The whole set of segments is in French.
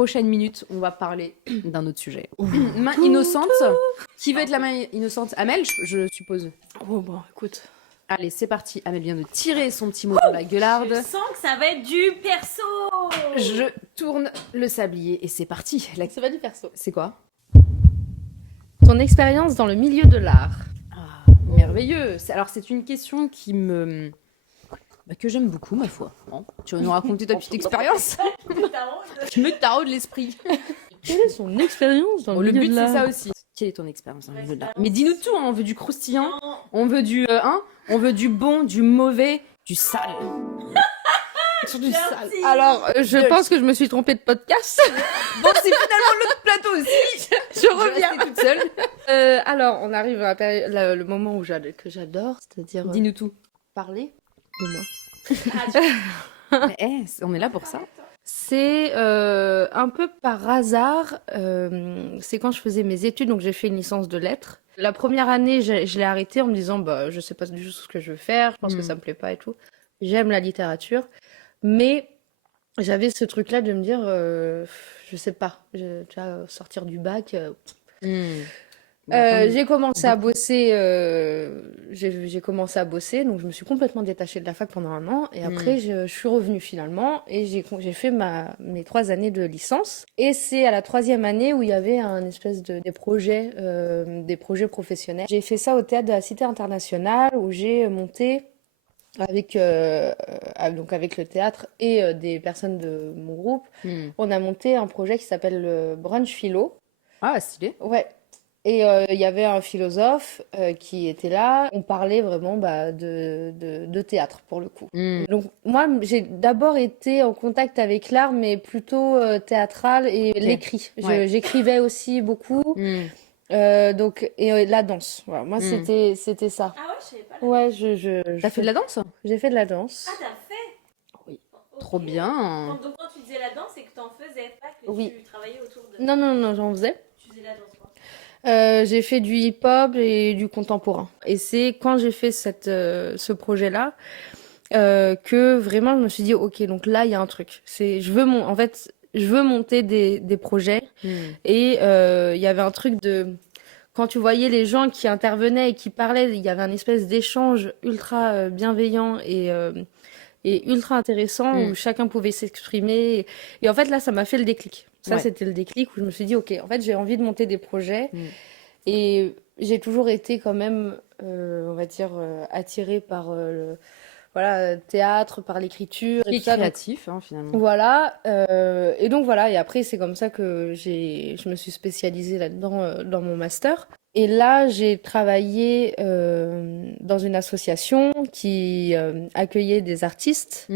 prochaines minutes, on va parler d'un autre sujet. Main innocente. Qui veut être la main innocente? Amel, je suppose. Oh bon, écoute. Allez, c'est parti. Amel vient de tirer son petit mot dans la gueularde. Je sens que ça va être du perso. Je tourne le sablier et c'est parti. Ça va du perso. C'est quoi? Ton expérience dans le milieu de l'art. Ah, merveilleux. Alors, c'est une question qui me... que j'aime beaucoup, ma foi. Bon, tu vas nous raconter ta petite expérience? Tu me taraudes l'esprit. Quelle est son expérience dans le Le milieu but, de l'art? c'est ça aussi. Quelle est ton expérience dans le milieu de l'art? Mais dis-nous tout, hein. On veut du croustillant, on veut du on veut du bon, du mauvais, du sale. Du sale. Alors, je pense que je me suis trompée de podcast. Bon, c'est finalement l'autre plateau aussi. Je reviens. Restée toute seule. Alors, on arrive à le moment où que j'adore, c'est-à-dire Dis-nous tout. parler de moi. Mais, on est là pour ça. C'est un peu par hasard. C'est quand je faisais mes études, donc j'ai fait une licence de lettres. La première année, je l'ai arrêtée en me disant, bah, je sais pas du tout ce que je veux faire, je pense que ça me plaît pas et tout. J'aime la littérature, mais j'avais ce truc-là de me dire, je sais pas, déjà sortir du bac. J'ai commencé à bosser, j'ai commencé à bosser, donc je me suis complètement détachée de la fac pendant 1 an, et après je suis revenue finalement, et j'ai fait mes 3 années de licence, et c'est à la 3e année où il y avait un espèce des projets professionnels. J'ai fait ça au théâtre de la Cité internationale, où j'ai monté avec le théâtre et des personnes de mon groupe, on a monté un projet qui s'appelle le Brunch Philo. Ah, stylé. Ouais. Et il y avait un philosophe qui était là. On parlait vraiment de théâtre pour le coup. Donc moi, j'ai d'abord été en contact avec l'art, mais plutôt théâtral et l'écrit. J'écrivais aussi beaucoup. Et la danse. Voilà, moi, c'était ça. Ah ouais, je savais pas. Ouais, T'as fait de la danse? J'ai fait de la danse. Ah, t'as fait? Oui. Ok. Trop bien. Donc quand tu disais la danse, c'est que t'en faisais, pas que Oui. tu travaillais autour de... Non, j'en faisais. Tu faisais la danse, quoi. J'ai fait du hip-hop et du contemporain. Et c'est quand j'ai fait ce projet-là que vraiment je me suis dit, ok, donc là il y a un truc. Je veux monter des projets. Et il y avait un truc quand tu voyais les gens qui intervenaient et qui parlaient, il y avait un espèce d'échange ultra bienveillant et ultra intéressant où chacun pouvait s'exprimer. Et en fait, là, ça m'a fait le déclic. Ça, c'était le déclic où je me suis dit, ok, en fait, j'ai envie de monter des projets. Et j'ai toujours été quand même, on va dire, attirée par le théâtre, par l'écriture. Et créatif, finalement. Voilà. Et donc, voilà. Et après, c'est comme ça que je me suis spécialisée là-dedans dans mon master. Et là, j'ai travaillé dans une association qui accueillait des artistes,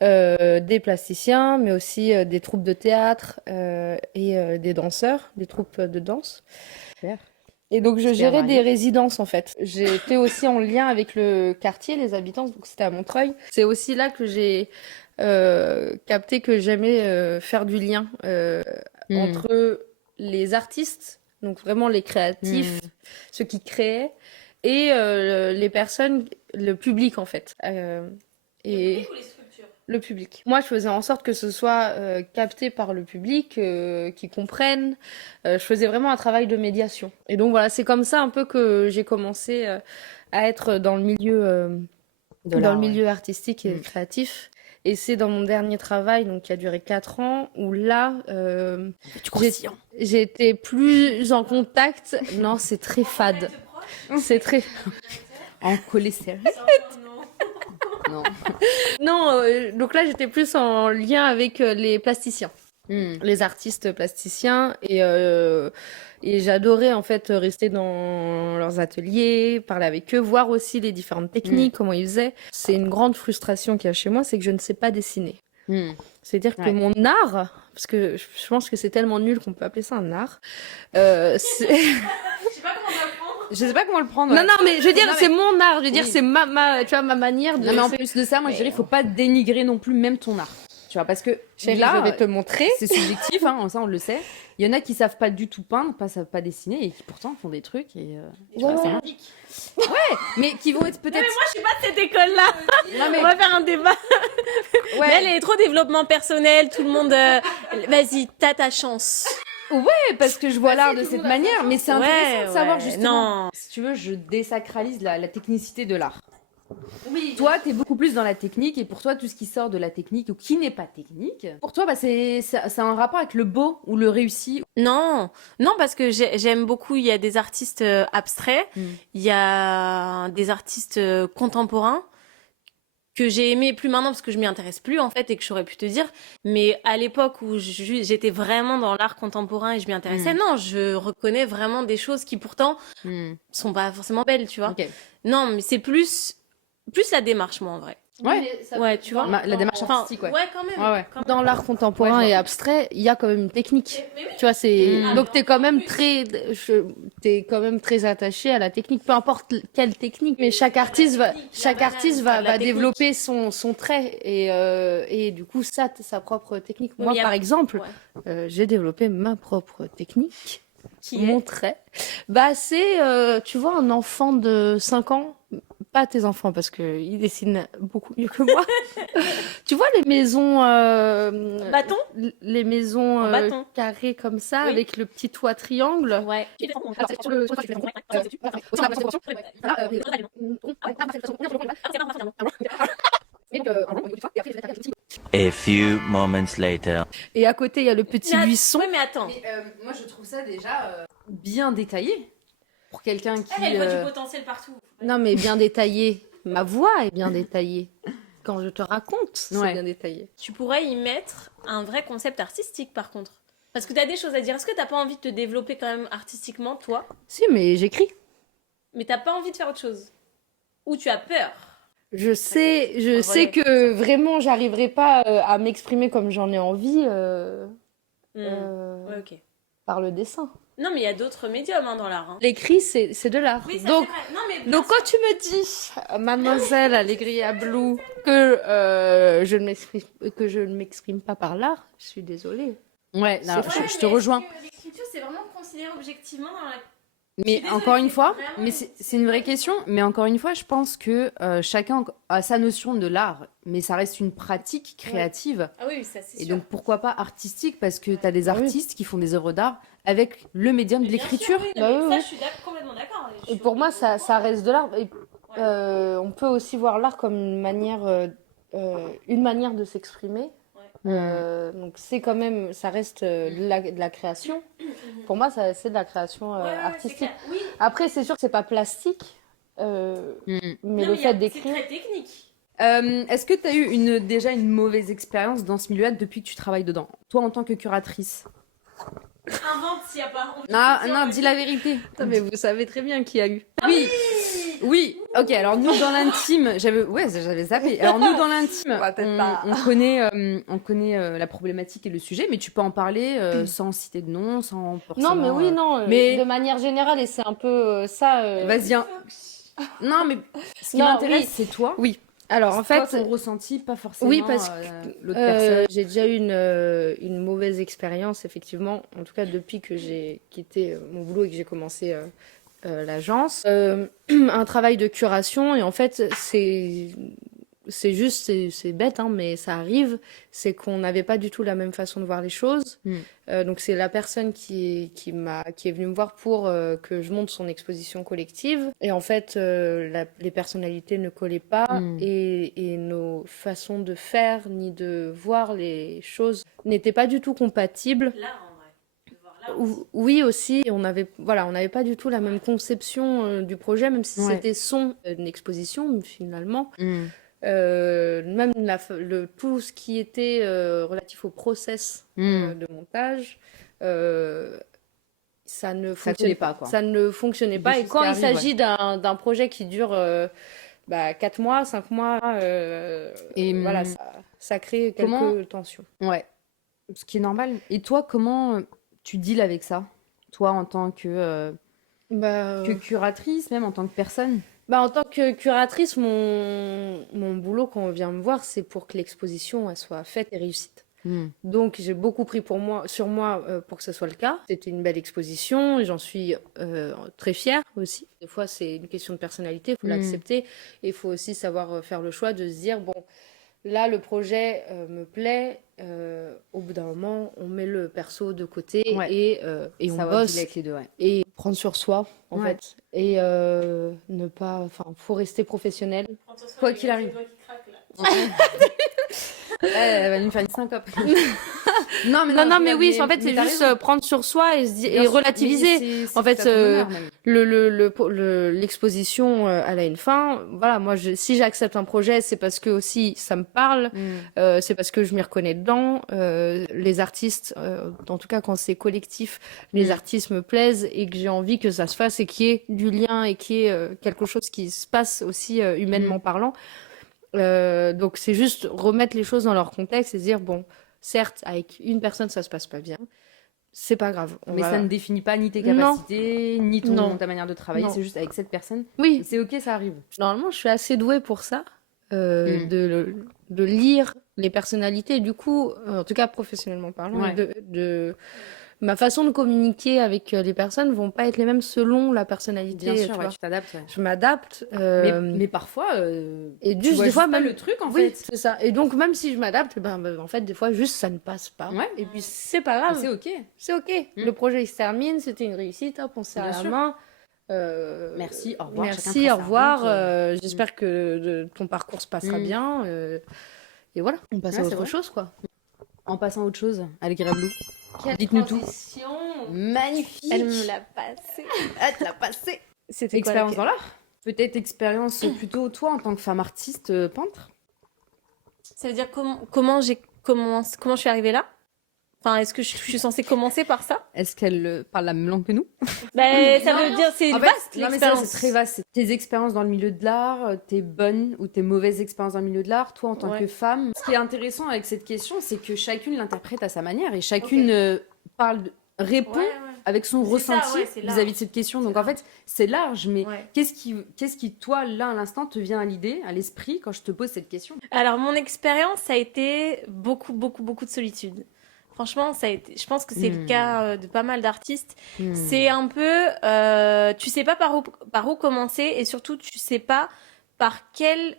des plasticiens, mais aussi des troupes de théâtre et des danseurs, des troupes de danse. Super. Et donc, je gérais des résidences, en fait. J'étais aussi en lien avec le quartier, les habitants, donc c'était à Montreuil. C'est aussi là que j'ai capté que j'aimais faire du lien entre les artistes, donc vraiment les créatifs, ceux qui créaient, et les personnes, le public en fait. Le public ou les sculptures? Le public. Moi, je faisais en sorte que ce soit capté par le public, qui comprenne. Je faisais vraiment un travail de médiation. Et donc voilà, c'est comme ça un peu que j'ai commencé à être dans le milieu artistique et créatif. Et c'est dans mon dernier travail, donc qui a duré 4 ans, où là, j'étais plus en contact. Non, c'est très fade. C'est très... En collé serré. Non. Non, donc là, j'étais plus en lien avec les plasticiens. Les artistes plasticiens. Et j'adorais, en fait, rester dans leurs ateliers, parler avec eux, voir aussi les différentes techniques, comment ils faisaient. C'est une grande frustration qu'il y a chez moi, c'est que je ne sais pas dessiner. C'est-à-dire que mon art, parce que je pense que c'est tellement nul qu'on peut appeler ça un art, Je sais pas comment on va le prendre. Je sais pas comment le prendre. Non, mais je veux dire, Non, c'est mon art. Je veux dire, c'est tu vois, ma manière de... Non, mais en plus de ça, moi, je dirais, il faut pas dénigrer non plus même ton art. tu vois, parce que Chérie, là, je vais te montrer. c'est subjectif, hein, ça on le sait. Il y en a qui savent pas du tout peindre, savent pas dessiner et qui pourtant font des trucs et tu vois, ça marche. Mais qui vont être peut-être. Moi, je suis pas de cette école-là. Non, mais On va faire un débat. ouais. Mais elle est trop développement personnel. Tout le monde. Vas-y, t'as ta chance. Parce que je vois l'art de cette manière, mais c'est intéressant de savoir justement. Non. Si tu veux, je désacralise la technicité de l'art. Oui. Toi, t'es beaucoup plus dans la technique et pour toi, tout ce qui sort de la technique ou qui n'est pas technique, pour toi, bah, c'est un rapport avec le beau ou le réussi. Non, non, parce que j'aime beaucoup. Il y a des artistes abstraits, il y a des artistes contemporains que j'ai aimé plus maintenant parce que je m'y intéresse plus en fait et que j'aurais pu te dire. Mais à l'époque où j'étais vraiment dans l'art contemporain et je m'y intéressais, non, je reconnais vraiment des choses qui pourtant sont pas forcément belles, tu vois. Ok. Non, mais c'est plus la démarche, moi, en vrai. Ouais, tu vois. La démarche Enfin, artistique, ouais. ouais, quand même. Ouais. Quand même. Dans l'art contemporain Ouais, je et vois. abstrait, il y a quand même une technique. Mais oui. Tu vois, c'est Mm. donc t'es quand même t'es quand même très attaché à la technique, peu importe quelle technique. Mais chaque artiste va développer son trait et du coup ça sa propre technique. Oui, Moi, mais par exemple, ouais. j'ai développé ma propre technique. Qui Mon trait, bah c'est, tu vois, un enfant de 5 ans, pas tes enfants parce que ils dessinent beaucoup mieux que moi. Tu vois les maisons, Bâton les maisons En bâton. carrées comme ça, Oui. avec le petit toit triangle. Ouais. Alors, c'est sur le toit, tu fais A few moments later. et à côté il y a le petit buisson. Ouais, mais attends. Mais, moi, je trouve ça déjà bien détaillé pour quelqu'un qui. Elle voit du potentiel partout. Non mais bien détaillé. Ma voix est bien détaillée. Quand je te raconte, c'est Ouais. bien détaillé. Tu pourrais y mettre un vrai concept artistique, par contre. Parce que t'as des choses à dire. Est-ce que t'as pas envie de te développer quand même artistiquement, toi? Si, mais j'écris. Mais t'as pas envie de faire autre chose? Ou tu as peur? Je sais relais. que vraiment j'arriverai pas à m'exprimer comme j'en ai envie Ouais, ok. par le dessin. Non, mais il y a d'autres médiums dans l'art. Hein. L'écrit, c'est de l'art. Oui, ça, Donc, c'est vrai. Non, mais donc quand tu me dis, mademoiselle Allegria Blue, que je ne m'exprime pas par l'art, je suis désolée. Ouais, non, C'est je te rejoins. L'écriture, c'est vraiment considéré objectivement dans la... Mais désolée, encore une c'est fois, vraiment mais c'est une vraie question. Mais encore une fois, je pense que chacun a sa notion de l'art, mais ça reste une pratique créative. Ah oui, ça c'est Et sûr. donc pourquoi pas artistique, parce que tu as des Ah oui. artistes qui font des œuvres d'art avec le médium de Mais bien l'écriture. sûr, oui, Bah non, mais oui, ça, oui. je suis complètement d'accord. Je Et suis pour moi, ça reste de l'art. Et, Ouais. on peut aussi voir l'art comme une manière de s'exprimer. Donc c'est quand même, ça reste de la création. Pour moi, c'est de la création Ouais, ouais, c'est artistique. clair. Oui. Après, c'est sûr que c'est pas plastique, mais Non, le il y a- fait C'est d'écrire. très technique. Est-ce que tu as eu déjà une mauvaise expérience dans ce milieu-là depuis que tu travailles dedans? Toi, en tant que curatrice. Invente s'il n'y a pas. Non, dis la vérité. Putain, mais vous savez très bien qui a eu. Oui, oui. Ok, alors nous dans l'intime, j'avais zappé. Alors nous dans l'intime, Ouais, peut-être pas. on connaît la problématique et le sujet, mais tu peux en parler sans citer de nom, sans forcément. Non, mais oui, non. mais- De manière générale, et c'est un peu ça. Vas-y. Non, mais ce qui Non, m'intéresse, oui. c'est toi. Oui. Alors, en Toi, fait, ton ressenti, pas forcément. oui, parce l'autre personne. j'ai déjà eu une mauvaise expérience, effectivement, en tout cas depuis que j'ai quitté mon boulot et que j'ai commencé l'agence. Un travail de curation, et en fait, c'est juste, c'est bête, hein, mais ça arrive, c'est qu'on n'avait pas du tout la même façon de voir les choses. Donc c'est la personne qui est venue me voir pour que je monte son exposition collective. Et en fait, les personnalités ne collaient pas et nos façons de faire ni de voir les choses n'étaient pas du tout compatibles. L'art, en vrai. De voir l'art. Oui aussi, on n'avait pas du tout la même conception du projet, même si Ouais. c'était une exposition finalement. Même tout ce qui était relatif au process de montage, ça ne collait pas, quoi. Ça ne fonctionnait Des pas. Et choses quand qui il arrivent, s'agit d'un projet qui dure 4 mois, 5 mois, Et, voilà, ça crée quelques comment- tensions. Ouais, ce qui est normal. Et toi, comment tu deals avec ça? Toi, en tant que Bah, que curatrice, même en tant que personne? en tant que curatrice, mon boulot quand on vient me voir, c'est pour que l'exposition elle soit faite et réussite. Donc j'ai beaucoup pris sur moi pour que ce soit le cas. C'était une belle exposition et j'en suis très fière aussi. Des fois c'est une question de personnalité, il faut l'accepter et il faut aussi savoir faire le choix de se dire bon là le projet me plaît. Au bout d'un moment on met le perso de côté et on Ça va bosse dealer avec les deux, ouais. et prendre sur soi en Ouais. fait et ne pas enfin faut rester professionnel. Quoi qu'il arrive. Elle va nous faire une syncope. Non, Mais oui, en fait, c'est t'as juste raison. prendre sur soi et, Bien et sûr, relativiser. mais c'est En fait, tout à ton honneur, même. l'exposition, elle a une fin. Voilà, moi, si j'accepte un projet, c'est parce que aussi ça me parle, c'est parce que je m'y reconnais dedans. Les artistes, en tout cas quand c'est collectif, les artistes me plaisent et que j'ai envie que ça se fasse et qu'il y ait du lien et qu'il y ait quelque chose qui se passe aussi humainement parlant. Donc c'est juste remettre les choses dans leur contexte et se dire bon, certes avec une personne ça se passe pas bien, c'est pas grave. Mais ça ne définit pas ni tes capacités, ni Non. ta manière de travailler. Non. C'est juste avec cette personne. Oui, Et c'est ok, ça arrive. normalement je suis assez douée pour ça, de lire les personnalités. Du coup, en tout cas professionnellement parlant, Ouais. de ma façon de communiquer avec les personnes vont pas être les mêmes selon la personnalité. Bien tu sûr, vois. ouais, tu t'adaptes. Ouais. Je m'adapte. Mais parfois, et tu vois des fois juste pas même le truc en oui, fait. c'est ça. Et donc même si je m'adapte, en fait des fois juste ça ne passe pas. Ouais. Et puis c'est pas Et grave. c'est ok. C'est ok. Le projet il se termine, c'était une réussite, hop, on se serre Bien la sûr. main. Merci, au revoir. chacun Merci, prend au sa revoir. route. J'espère que ton parcours se passera bien. Et voilà, on passe Ouais, à c'est autre vrai. chose quoi. En passant à autre chose, Allegra Blue. Quelle Dites-nous tout. transition. Magnifique. Elle me l'a passé. Ah, tu l'as passé. C'était quoi Expérience dans l'art. Peut-être expérience plutôt toi en tant que femme artiste peintre. Ça veut dire comment je suis arrivée là? Enfin, est-ce que je suis censée commencer par ça? Est-ce qu'elle parle la même langue que nous? Ben, ça Non, veut dire c'est En fait, vaste non, mais ça, l'expérience. c'est très vaste. C'est tes expériences dans le milieu de l'art, tes bonnes ou tes mauvaises expériences dans le milieu de l'art, toi en tant Ouais. que femme. Ce qui est intéressant avec cette question, c'est que chacune l'interprète à sa manière et chacune répond avec son C'est ça, ressenti ouais, c'est large. vis-à-vis de cette question. C'est Donc en large. fait, c'est large, mais Ouais. qu'est-ce qui, toi, là, à l'instant, te vient à l'idée, à l'esprit, quand je te pose cette question? Alors, mon expérience, ça a été beaucoup, beaucoup, beaucoup de solitude. Franchement, ça a été, je pense que c'est le cas de pas mal d'artistes. C'est un peu, tu sais pas par où commencer et surtout, tu sais pas par quelle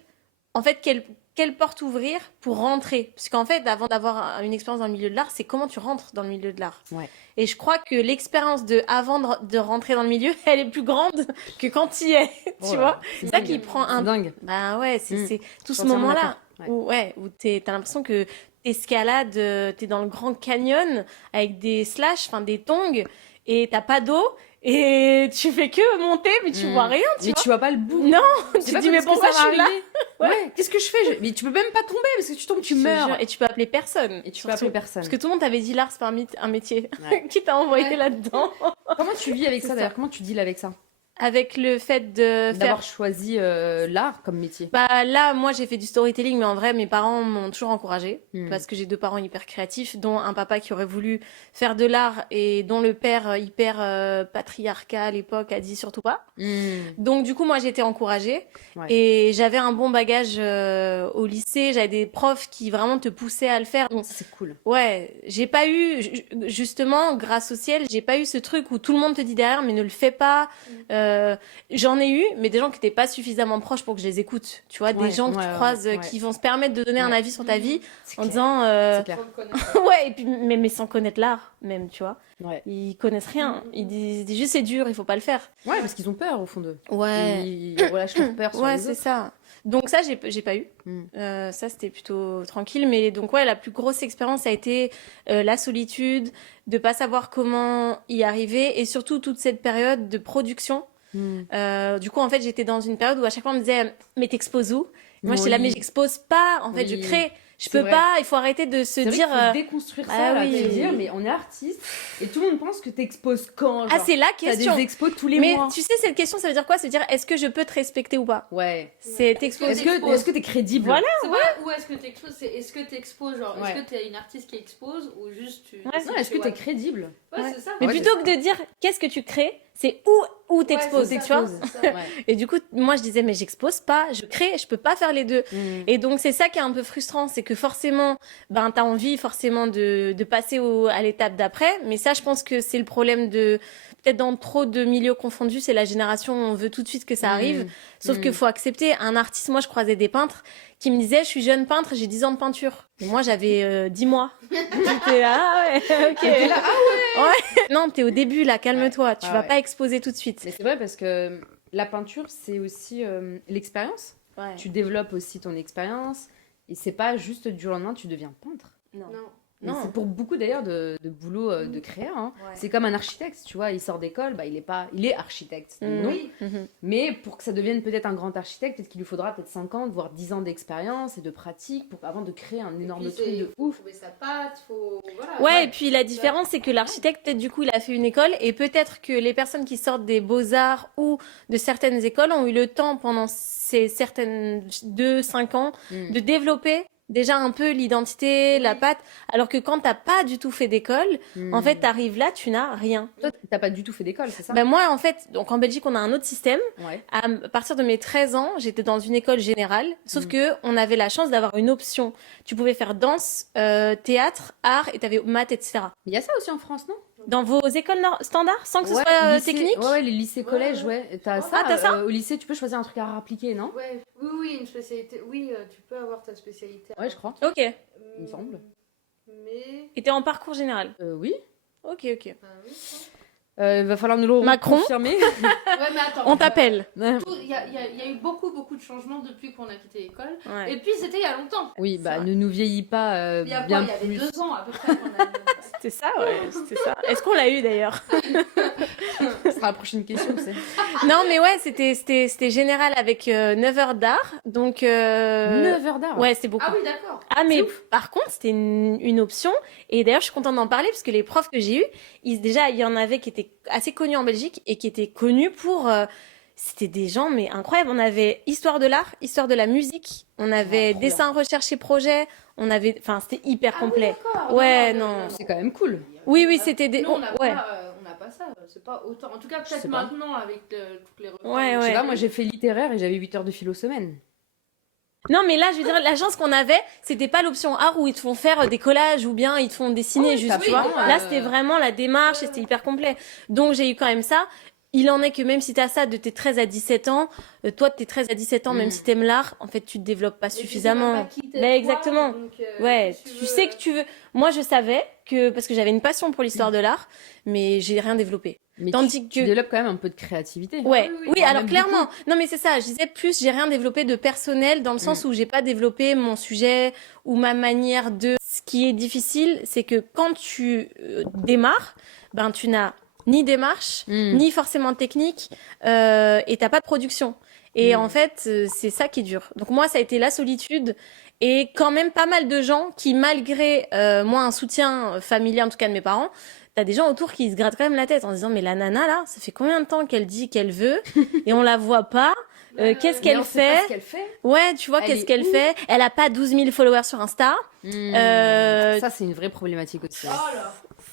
porte ouvrir pour rentrer. Parce qu'en fait, avant d'avoir une expérience dans le milieu de l'art, c'est comment tu rentres dans le milieu de l'art. Ouais. Et je crois que l'expérience avant de rentrer dans le milieu, elle est plus grande que quand tu y es. Tu vois? C'est ça qui prend un. C'est dingue. Bah ouais, c'est tout ce Entièrement moment-là d'accord. où t'as l'impression que t'escalades, t'es dans le Grand Canyon avec des slash, enfin des tongs, et t'as pas d'eau, et tu fais que monter, mais tu vois rien, Mais tu vois pas le bout. Non, Tu tu sais te pas dis quand mais est-ce que pourquoi ça je va suis là? arriver. Ouais, qu'est-ce que je fais? Mais tu peux même pas tomber parce que tu tombes, tu Je te meurs. jure, et tu peux appeler personne. Et tu peux surtout. appeler personne. Parce que tout le monde t'avait dit l'art, c'est pas un métier. Ouais. Qui t'a envoyé Ouais. là-dedans? Comment tu vis avec C'est ça ça. d'ailleurs? Comment tu deals avec ça? Avec le fait de faire. D'avoir choisi l'art comme métier. Bah là, moi j'ai fait du storytelling, mais en vrai, mes parents m'ont toujours encouragée parce que j'ai 2 parents hyper créatifs, dont un papa qui aurait voulu faire de l'art et dont le père hyper patriarcat à l'époque a dit surtout pas. Donc du coup, moi j'ai été encouragée Ouais. et j'avais un bon bagage au lycée, j'avais des profs qui vraiment te poussaient à le faire. Donc C'est cool. ouais, j'ai pas eu justement grâce au ciel, j'ai pas eu ce truc où tout le monde te dit derrière mais ne le fais pas. J'en ai eu, mais des gens qui n'étaient pas suffisamment proches pour que je les écoute. Tu vois, des Ouais, gens que ouais, tu croises ouais. qui vont se permettre de donner un avis sur ta vie C'est en clair. disant C'est clair. ouais, et puis mais sans connaître l'art même, tu vois. Ouais. Ils connaissent rien. Ils disent juste c'est dur, il faut pas le faire. Ouais, parce qu'ils ont peur au fond d'eux. Ouais. Ils relâchent leur peur sur Ouais, les c'est autres. ça. Donc ça, j'ai pas eu. Ça, c'était plutôt tranquille. Mais donc, ouais, la plus grosse expérience a été la solitude, de pas savoir comment y arriver et surtout toute cette période de production. Du coup, en fait, j'étais dans une période où à chaque fois on me disait mais t'exposes où? Moi, j'étais là, mais Oui. j'expose pas. En fait, je Oui. crée. Je C'est peux vrai. pas. Il faut arrêter de se C'est vrai dire. qu'il faut déconstruire ça, ah là, oui. de dire, mais on est artiste et tout le monde pense que t'exposes quand, Ah, genre, c'est la t'as question. des expos tous les Mais mois. tu sais, cette question, ça veut dire quoi? Ça veut dire, est-ce que je peux te respecter ou pas? Ouais. C'est t'exposer. Est-ce que t'es crédible? Voilà. C'est pas où est-ce que t'exposes, c'est est-ce que t'exposes, genre, Ouais. est-ce que t'es une artiste qui expose ou juste tu. Ouais. Non, est-ce que t'es crédible? Ouais, Ouais. c'est ça. Mais Ouais, plutôt que de dire qu'est-ce que tu crées, c'est où t'exposes, c'est tu ça, vois. c'est ça. Ouais. Et du coup, moi je disais mais j'expose pas, je crée, je peux pas faire les deux. Mm. Et donc c'est ça qui est un peu frustrant, c'est que forcément, ben t'as envie forcément de passer à l'étape d'après, mais ça je pense que c'est le problème de peut-être dans trop de milieux confondus, c'est la génération où on veut tout de suite que ça arrive. Sauf qu'il faut accepter un artiste. Moi je croisais des peintres qui me disaient je suis jeune peintre, j'ai 10 ans de peinture. Et moi j'avais 10 mois. J'étais là ah ouais ok. T'es là, ah Ouais. Non t'es au début là, calme-toi, tu Ah vas ouais. pas exposer tout de suite. Mais c'est vrai parce que la peinture, c'est aussi l'expérience. Ouais. Tu développes aussi ton expérience et c'est pas juste du jour au lendemain tu deviens peintre. Non. Non. Mais Non. c'est pour beaucoup d'ailleurs de boulot de créa. Hein. Ouais. C'est comme un architecte, tu vois, il sort d'école, bah, il est architecte, Mhm. non. Oui. Mhm. Mais pour que ça devienne peut-être un grand architecte, peut-être qu'il lui faudra peut-être 5 ans, voire 10 ans d'expérience et de pratique avant de créer un énorme truc de Faut ouf. trouver sa patte, faut. Voilà. Ouais, et puis la différence, c'est que l'architecte, peut-être du coup, il a fait une école, et peut-être que les personnes qui sortent des beaux-arts ou de certaines écoles ont eu le temps pendant ces certaines 2-5 ans Mm. de développer déjà un peu l'identité, la patte, alors que quand t'as pas du tout fait d'école, en fait, t'arrives là, tu n'as rien. Toi, t'as pas du tout fait d'école, c'est ça? Ben moi, en fait, donc en Belgique, on a un autre système. Ouais. À partir de mes 13 ans, j'étais dans une école générale, sauf que on avait la chance d'avoir une option. Tu pouvais faire danse, théâtre, art, et t'avais maths, etc. Mais il y a ça aussi en France, non? Dans vos écoles standards, sans que ce Ouais, soit lycée- technique. Ouais, les lycées, collèges, ouais. T'as ça, t'as ça au lycée, tu peux choisir un truc à appliquer, non? Ouais, oui, une spécialité. Oui, tu peux avoir ta spécialité. Ouais, je crois. Ok. Et Il me semble. Mais. t'es en parcours général. Oui. Ok, ok. Oui. Il va falloir nous le Macron. confirmer. Ouais, mais attends. On t'appelle. Il y a eu beaucoup de changements depuis qu'on a quitté l'école. Ouais. Et puis c'était il y a longtemps. Oui, bah Ça. ne nous vieillis pas Il y a quoi? bien Il y avait plus. 2 ans à peu près qu'on a. C'était ça, ouais. C'était ça. Est-ce qu'on l'a eu d'ailleurs? Ce sera la prochaine question, c'est. Non, mais ouais, c'était général avec 9 heures d'art. Donc. 9 heures d'art. Ouais, c'était beaucoup. Ah oui, d'accord. Ah mais par contre c'était une option et d'ailleurs je suis contente d'en parler parce que les profs que j'ai eus, déjà il y en avait qui étaient assez connus en Belgique et qui étaient connus pour c'était des gens mais incroyables. On avait histoire de l'art, histoire de la musique, on avait trop dessin, recherche et projet, on avait enfin c'était hyper complet. D'accord. Ouais, Non, non. C'est quand même cool. Oui c'était des Nous, on n'a ouais. pas ça. C'est pas autant. En tout cas, Je peut-être sais pas. maintenant avec toutes les réformes. Ouais, Je sais ouais. pas, moi j'ai fait littéraire et j'avais 8 heures de philo semaine. Non mais là je veux dire la chance qu'on avait, c'était pas l'option art où ils te font faire des collages ou bien ils te font dessiner Ouais, juste, t'as tu vois. vraiment, Là c'était vraiment la démarche et c'était hyper complet. Donc j'ai eu quand même ça. Il en est que même si t'as ça de tes 13 à 17 ans, toi de tes 13 à 17 ans, même si t'aimes l'art, en fait tu te développes pas suffisamment. Exactement. Ouais, tu sais que tu veux. Moi je savais que, parce que j'avais une passion pour l'histoire de l'art, mais j'ai rien développé. Mais Tandis tu que- développes quand même un peu de créativité. Ouais, oui, oui, oui, alors même clairement. Non, mais c'est ça. Je disais plus, j'ai rien développé de personnel dans le sens où j'ai pas développé mon sujet ou ma manière de. Ce qui est difficile, c'est que quand tu démarres, ben tu n'as ni démarche, ni forcément de technique, et t'as pas de production. Et en fait, c'est ça qui est dur. Donc moi, ça a été la solitude et quand même pas mal de gens qui, malgré moi un soutien familial en tout cas de mes parents, t'as des gens autour qui se grattent quand même la tête en se disant mais la nana là, ça fait combien de temps qu'elle dit qu'elle veut et on la voit pas. Qu'est-ce qu'elle fait? Ce qu'elle fait. Ouais, tu vois, Elle qu'est-ce est qu'elle où fait? Elle a pas 12 000 followers sur Insta. Ça, c'est une vraie problématique aussi.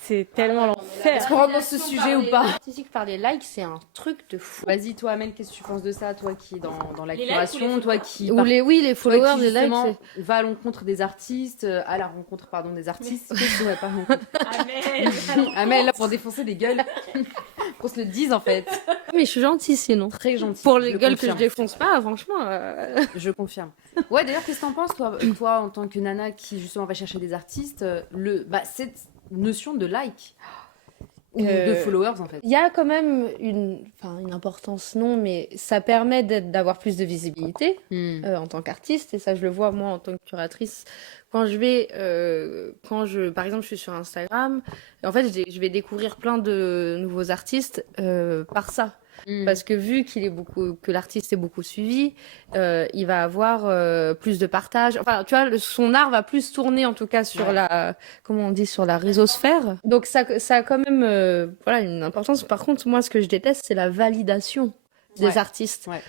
C'est tellement l'enfer. Est-ce qu'on rentre dans ce sujet ou pas? L'artistique par les likes, c'est un truc de fou. Vas-y, toi, Amel, qu'est-ce que tu penses de ça? Toi qui est dans la Les likes curation, ou les toi qui. Ou les, oui, les toi followers, qui, les likes, justement, c'est... va à l'encontre des artistes, à la rencontre, pardon, des artistes. Qu'est-ce que tu pas à l'encontre Amel, là, pour défoncer des gueules. Qu'on se le dise, en fait. Mais je suis gentille sinon. Très gentil. Pour je les le gueules que je confirme. défonce pas, franchement. Je confirme. Ouais, d'ailleurs, qu'est-ce que t'en penses, toi, en tant que nana qui, justement, va chercher des artistes, cette notion de like ou de followers, en fait. Il y a quand même une importance, non, mais ça permet d'avoir plus de visibilité en tant qu'artiste. Et ça, je le vois, moi, en tant que curatrice. Quand je vais, par exemple, je suis sur Instagram, en fait, je vais découvrir plein de nouveaux artistes par ça. Parce que vu que l'artiste est beaucoup suivi, il va avoir plus de partage. Enfin, tu vois, son art va plus tourner en tout cas sur comment on dit, sur la résosphère. Donc ça a quand même, voilà, une importance. Par contre, moi, ce que je déteste, c'est la validation des artistes. Ouais.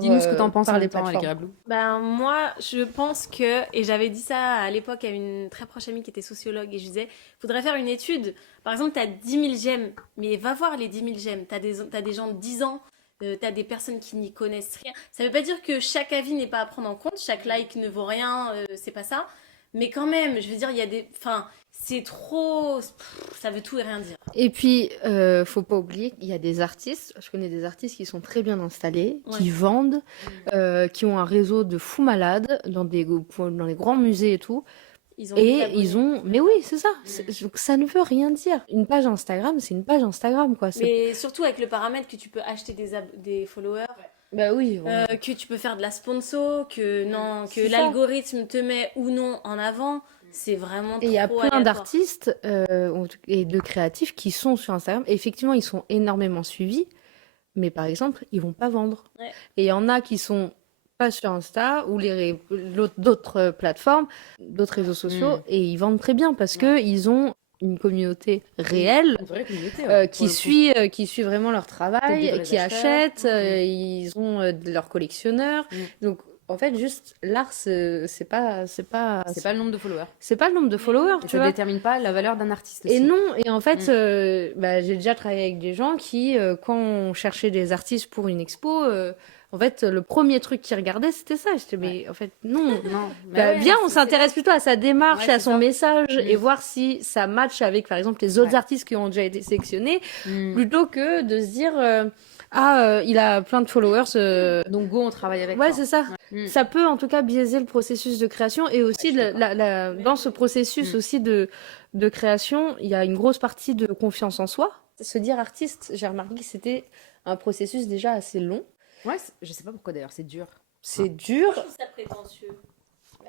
Dis-nous ce que t'en penses par en les même temps, plateformes. les Grablou. Ben moi, je pense que, et j'avais dit ça à l'époque à une très proche amie qui était sociologue, et je disais, faudrait faire une étude. Par exemple, t'as 10 000 j'aime, mais va voir les 10 000 j'aime. T'as des gens de 10 ans, t'as des personnes qui n'y connaissent rien. Ça veut pas dire que chaque avis n'est pas à prendre en compte, chaque like ne vaut rien, c'est pas ça. Mais quand même, je veux dire, il y a des... Enfin, c'est trop... ça veut tout et rien dire. Et puis, faut pas oublier qu'il y a des artistes, je connais des artistes qui sont très bien installés, qui vendent, qui ont un réseau de fous malades dans les grands musées et tout. Mais oui, c'est ça. Ça ne veut rien dire. Une page Instagram, c'est une page Instagram, quoi. Mais surtout avec le paramètre que tu peux acheter des followers. Bah oui. Que tu peux faire de la sponsor, que l'algorithme te met ou non en avant. C'est vraiment trop. Et il y a plein aléatoire. d'artistes et de créatifs qui sont sur Instagram. Et effectivement, ils sont énormément suivis. Mais par exemple, ils vont pas vendre. Ouais. Et il y en a qui sont pas sur Insta ou d'autres plateformes, d'autres réseaux sociaux, et ils vendent très bien parce que ils ont une communauté réelle Une vraie communauté, qui suit vraiment leur travail, qui achète, ils ont leurs collectionneurs. Donc en fait, juste l'art, c'est pas le nombre de followers. C'est pas le nombre de followers, Et tu ça vois. détermine pas la valeur d'un artiste aussi. Et non, et en fait, j'ai déjà travaillé avec des gens qui, quand on cherchait des artistes pour une expo, en fait, le premier truc qu'ils regardaient, c'était ça. J'étais, mais en fait, non. Viens, on s'intéresse plutôt à sa démarche, à son message, et voir si ça match avec, par exemple, les autres artistes qui ont déjà été sélectionnés, plutôt que de se dire, il a plein de followers. Donc go, on travaille avec. Ouais, c'est ça. Ça peut en tout cas biaiser le processus de création et aussi dans ce processus aussi de création, il y a une grosse partie de confiance en soi. Se dire artiste, j'ai remarqué que c'était un processus déjà assez long. Ouais, je sais pas pourquoi d'ailleurs, c'est dur. C'est dur. Je trouve ça prétentieux.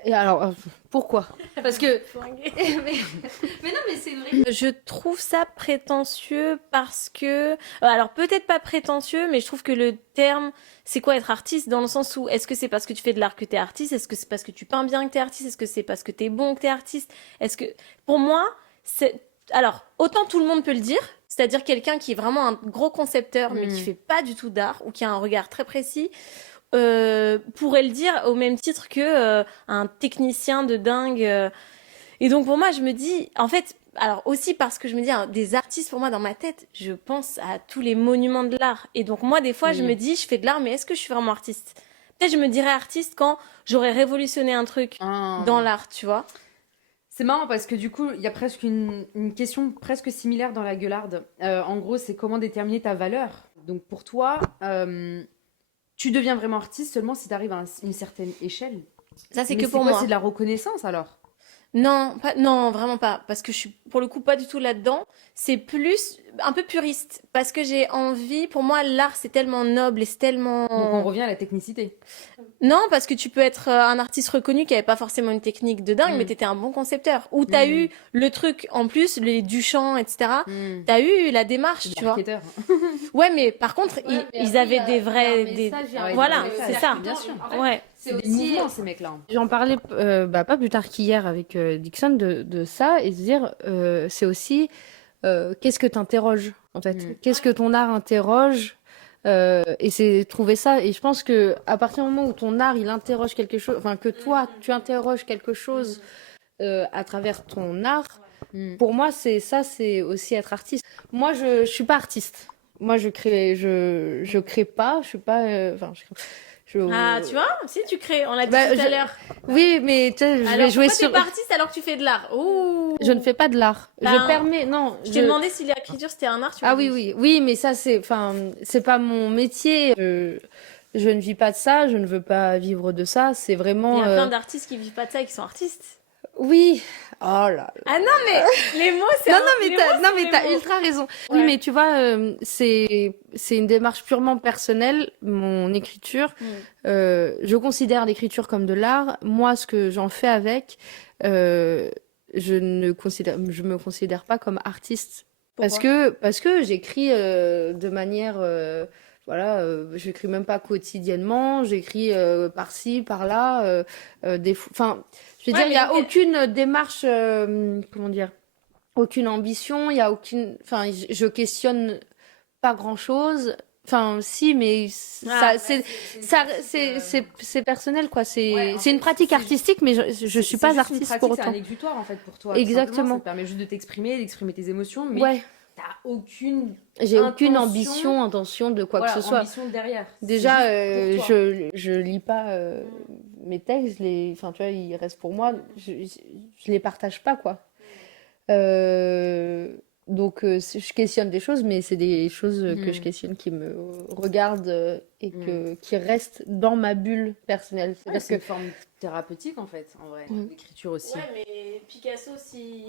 Et alors, pourquoi? Parce que... Mais non, mais c'est vrai. Je trouve ça prétentieux parce que... alors peut-être pas prétentieux, mais je trouve que le terme, c'est quoi être artiste? Dans le sens où, est-ce que c'est parce que tu fais de l'art que t'es artiste? Est-ce que c'est parce que tu peins bien que t'es artiste? Est-ce que c'est parce que t'es bon que t'es artiste? Est-ce que... Pour moi, c'est... Alors, autant tout le monde peut le dire, c'est-à-dire quelqu'un qui est vraiment un gros concepteur, mais qui fait pas du tout d'art, ou qui a un regard très précis, pourrait le dire au même titre que un technicien de dingue. Et donc pour moi, je me dis, en fait, alors aussi parce que je me dis, des artistes, pour moi, dans ma tête, je pense à tous les monuments de l'art. Et donc moi, des fois, je me dis, je fais de l'art, mais est-ce que je suis vraiment artiste? Peut-être je me dirais artiste quand j'aurais révolutionné un truc dans l'art, tu vois. C'est marrant parce que du coup, il y a presque une question presque similaire dans la gueularde. En gros, c'est comment déterminer ta valeur. Donc pour toi, tu deviens vraiment artiste seulement si tu arrives à une certaine échelle. Ça, c'est Mais que pour quoi, moi. C'est de la reconnaissance alors? Non, non, vraiment pas. Parce que je suis, pour le coup, pas du tout là-dedans. C'est plus un peu puriste. Parce que j'ai envie, pour moi, l'art, c'est tellement noble et c'est tellement... Donc on revient à la technicité. Non, parce que tu peux être un artiste reconnu qui avait pas forcément une technique de dingue, mais t'étais un bon concepteur. Ou t'as eu le truc, en plus, les Duchamp, etc. T'as eu la démarche, tu vois. Ouais, mais par contre, ils avaient des vrais... Voilà, c'est ça. Bien sûr. Ouais. C'est des mouvements, ces mecs-là. J'en parlais pas plus tard qu'hier avec Dixon de ça et de dire c'est aussi qu'est-ce que t'interroges en fait, qu'est-ce que ton art interroge et c'est trouver ça. Et je pense que à partir du moment où ton art il interroge quelque chose, enfin que toi tu interroges quelque chose à travers ton art, pour moi c'est aussi être artiste. Moi je suis pas artiste. Moi je crée pas, je suis pas Ah, tu vois, si tu crées, on l'a dit Bah, tout à l'heure. Oui, mais tu sais, je Alors, vais jouer pourquoi sur. t'es pas artiste alors que tu fais de l'art? Ouh. Je ne fais pas de l'art. Ben, Je permets, non. Je t'ai demandé si l'écriture c'était un art. Tu m'as Ah dit. oui, mais ça c'est pas mon métier. Je ne vis pas de ça, je ne veux pas vivre de ça. C'est vraiment. Il y a plein d'artistes qui vivent pas de ça et qui sont artistes. Oui. Oh là là. Ah non mais les mots c'est. Non, les t'as mots. ultra raison. Ouais. Oui, mais tu vois, c'est une démarche purement personnelle, mon écriture. Je considère l'écriture comme de l'art. Moi, ce que j'en fais avec, je me considère pas comme artiste. Pourquoi Parce que j'écris de manière voilà, j'écris même pas quotidiennement, j'écris par-ci, par-là, enfin, je veux dire, il y a aucune démarche, comment dire, aucune ambition, il y a aucune, enfin, je questionne pas grand-chose. Enfin, si, mais c'est personnel, quoi. C'est une pratique artistique, mais je suis pas artiste pour autant. C'est un exutoire, en fait, pour toi. Exactement. Ça te permet juste de t'exprimer, d'exprimer tes émotions, mais t'as j'ai aucune intention de quoi que ce soit. Ambition derrière. Déjà, je lis pas mes textes, enfin, tu vois, ils restent pour moi. Je les partage pas, quoi. Donc, je questionne des choses, mais c'est des choses que je questionne qui me regardent et qui restent dans ma bulle personnelle. C'est une forme thérapeutique, en fait, en vrai. L'écriture aussi. Ouais, mais Picasso, si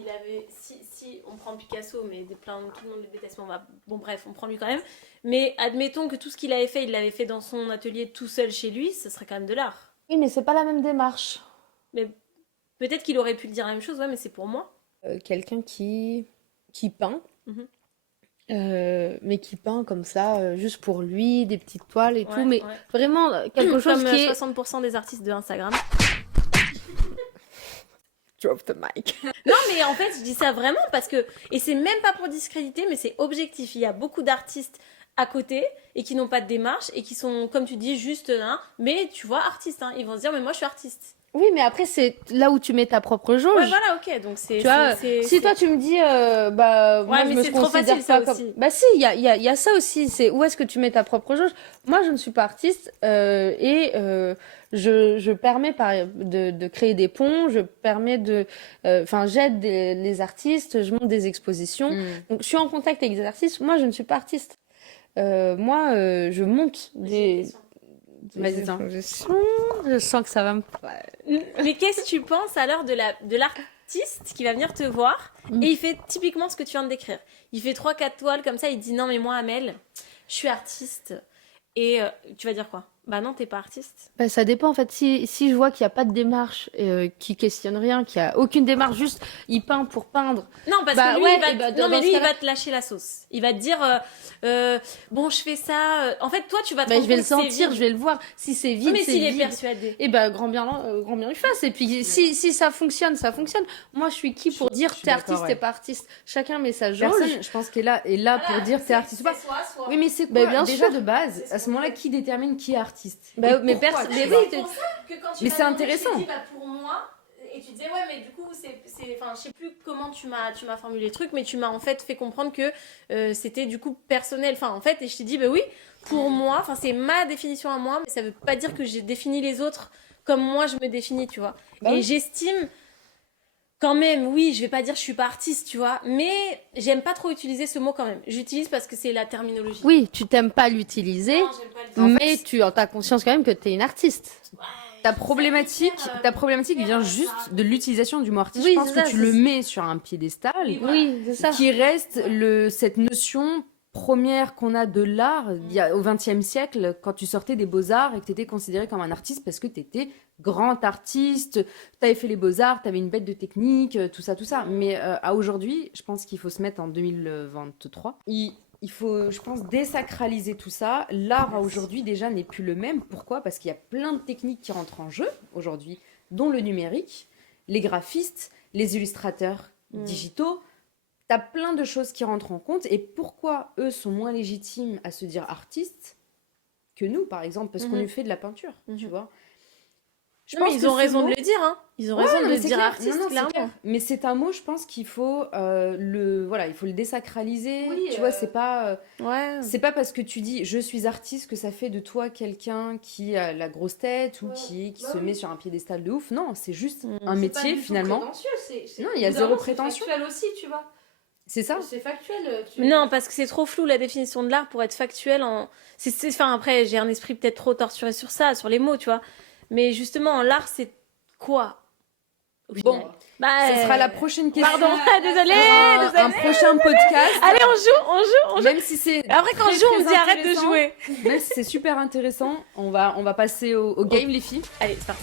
on prend Picasso, mais tout le monde le déteste, bon, bref, on prend lui quand même. Mais admettons que tout ce qu'il avait fait, il l'avait fait dans son atelier tout seul chez lui, ça serait quand même de l'art. Oui, mais c'est pas la même démarche. Mais peut-être qu'il aurait pu le dire la même chose, ouais, mais c'est pour moi. Quelqu'un qui peint, mais qui peint comme ça, juste pour lui, des petites toiles et tout, mais vraiment quelque chose comme qui est... 60% des artistes de Instagram. Drop the mic. Non, mais en fait, je dis ça vraiment parce que... Et c'est même pas pour discréditer, mais c'est objectif. Il y a beaucoup d'artistes à côté et qui n'ont pas de démarche et qui sont, comme tu dis, juste... mais tu vois, artistes. Ils vont se dire, mais moi, je suis artiste. Oui, mais après, c'est là où tu mets ta propre jauge. Ouais, voilà, ok. Donc, tu vois, si toi, tu me dis, moi, je me c'est trop considère facile, pas ça comme... aussi. Bah si, il y a ça aussi. C'est où est-ce que tu mets ta propre jauge. Moi, je ne suis pas artiste je permets de créer des ponts, je permets j'aide les artistes, je monte des expositions. Donc, je suis en contact avec des artistes. Moi, je ne suis pas artiste. Moi, je monte des... Je sens que ça va me... Mais qu'est-ce que tu penses alors de l'artiste qui va venir te voir et il fait typiquement ce que tu viens de décrire. Il fait 3-4 toiles comme ça, il dit non mais moi Amel, je suis artiste. Et tu vas dire quoi? Bah non, t'es pas artiste. Bah, ça dépend en fait. Si je vois qu'il n'y a pas de démarche, qui questionne rien, qu'il n'y a aucune démarche, juste il peint pour peindre. Non, parce que lui, il va te lâcher la sauce. Il va te dire, bon, je fais ça. En fait, toi, tu vas te rendre je vais le compte sentir, je vais le voir. Si c'est vide, mais c'est s'il est vide. persuadé. Et bah, grand bien lui fasse. Et puis, si ça fonctionne, ça fonctionne. Moi, je suis qui pour dire t'es artiste, t'es pas artiste? Chacun met sa jauge. Personne, je pense, qu'elle est là pour dire t'es artiste ou pas. Soit. Oui, mais c'est quoi, bien déjà sûr. de base, à ce moment-là, qui détermine qui est artiste? Mais personne. C'est pour ça que quand tu Mais m'as c'est demandé, intéressant. je t'ai dit, bah, pour moi, et tu disais, ouais, mais du coup, enfin, je sais plus comment tu m'as formulé le truc, mais tu m'as en fait fait comprendre que c'était du coup personnel. Enfin, en fait, et je t'ai dit, bah oui, pour moi, enfin, c'est ma définition à moi, mais ça veut pas dire que j'ai défini les autres comme moi je me définis, tu vois. Et j'estime quand même, oui, je vais pas dire je suis pas artiste, tu vois, mais j'aime pas trop utiliser ce mot quand même. J'utilise parce que c'est la terminologie. Oui, tu t'aimes pas l'utiliser, Non, j'aime pas le dire. mais tu en as conscience quand même que t'es une artiste. Ouais, Ta problématique vient juste de l'utilisation du mot artiste. Oui, je pense c'est ça, que tu le mets sur un piédestal, Oui, c'est ça. qui reste cette notion première qu'on a de l'art au XXe siècle, quand tu sortais des beaux-arts et que tu étais considéré comme un artiste parce que tu étais grand artiste, tu avais fait les beaux-arts, tu avais une bête de technique, tout ça. Mais à aujourd'hui, je pense qu'il faut se mettre en 2023. Il faut, je pense, désacraliser tout ça. L'art à aujourd'hui déjà n'est plus le même. Pourquoi? Parce qu'il y a plein de techniques qui rentrent en jeu aujourd'hui, dont le numérique, les graphistes, les illustrateurs digitaux. T'as plein de choses qui rentrent en compte. Et pourquoi eux sont moins légitimes à se dire artistes que nous, par exemple? Parce qu'on lui fait de la peinture, tu vois. Je pense qu'ils ont raison de le dire, hein. Ils ont raison de le dire artiste, c'est clairement. clair. Mais c'est un mot, je pense qu'il faut il faut le désacraliser. Oui, tu vois, c'est pas Ouais. c'est pas parce que tu dis je suis artiste que ça fait de toi quelqu'un qui a la grosse tête ou qui se met sur un piédestal de ouf. Non, c'est juste un métier finalement. Non, il y a zéro prétention. C'est factuel aussi, tu vois. C'est ça. C'est factuel. Non, parce que c'est trop flou la définition de l'art pour être factuel. Enfin, après, j'ai un esprit peut-être trop torturé sur ça, sur les mots, tu vois. Mais justement, l'art, c'est quoi? Bon, ce sera la prochaine question. Pardon, désolée. Un prochain podcast. Allez, on joue. Même si c'est Après, quand on joue, on se dit arrête de jouer. Même si c'est super intéressant, on va passer au game, les filles. Allez, c'est parti.